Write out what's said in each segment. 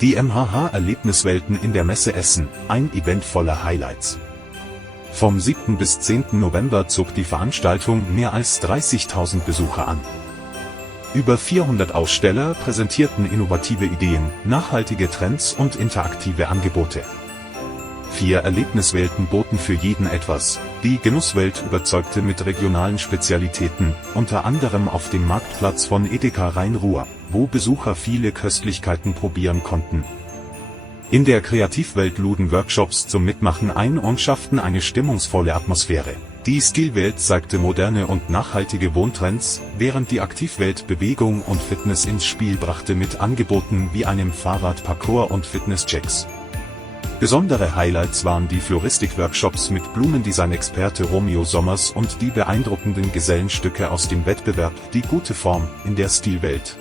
Die MHH Erlebniswelten in der Messe Essen, ein Event voller Highlights. Vom 7. bis 10. November zog die Veranstaltung mehr als 30.000 Besucher an. Über 400 Aussteller präsentierten innovative Ideen, nachhaltige Trends und interaktive Angebote. 4 Erlebniswelten boten für jeden etwas. Die Genusswelt überzeugte mit regionalen Spezialitäten, unter anderem auf dem Marktplatz von EDEKA Rhein-Ruhr, wo Besucher viele Köstlichkeiten probieren konnten. In der Kreativwelt luden Workshops zum Mitmachen ein und schafften eine stimmungsvolle Atmosphäre. Die Stilwelt zeigte moderne und nachhaltige Wohntrends, während die Aktivwelt Bewegung und Fitness ins Spiel brachte mit Angeboten wie einem Fahrradparcours und Fitnesschecks. Besondere Highlights waren die Floristik-Workshops mit Blumendesign-Experte Romeo Sommers und die beeindruckenden Gesellenstücke aus dem Wettbewerb Die gute Form in der Stilwelt.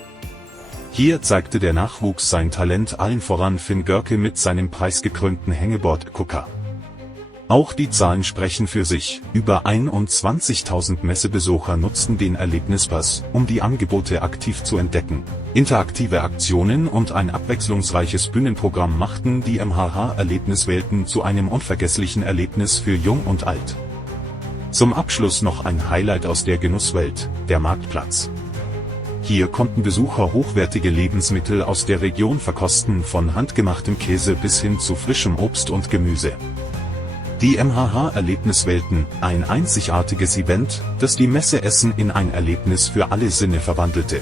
Hier zeigte der Nachwuchs sein Talent, allen voran Finn Görke mit seinem preisgekrönten Hängebord-Gucker. Auch die Zahlen sprechen für sich. Über 21.000 Messebesucher nutzten den Erlebnispass, um die Angebote aktiv zu entdecken. Interaktive Aktionen und ein abwechslungsreiches Bühnenprogramm machten die MHH Erlebniswelten zu einem unvergesslichen Erlebnis für Jung und Alt. Zum Abschluss noch ein Highlight aus der Genusswelt, der Marktplatz. Hier konnten Besucher hochwertige Lebensmittel aus der Region verkosten, von handgemachtem Käse bis hin zu frischem Obst und Gemüse. Die MHH Erlebniswelten, ein einzigartiges Event, das die Messe Essen in ein Erlebnis für alle Sinne verwandelte.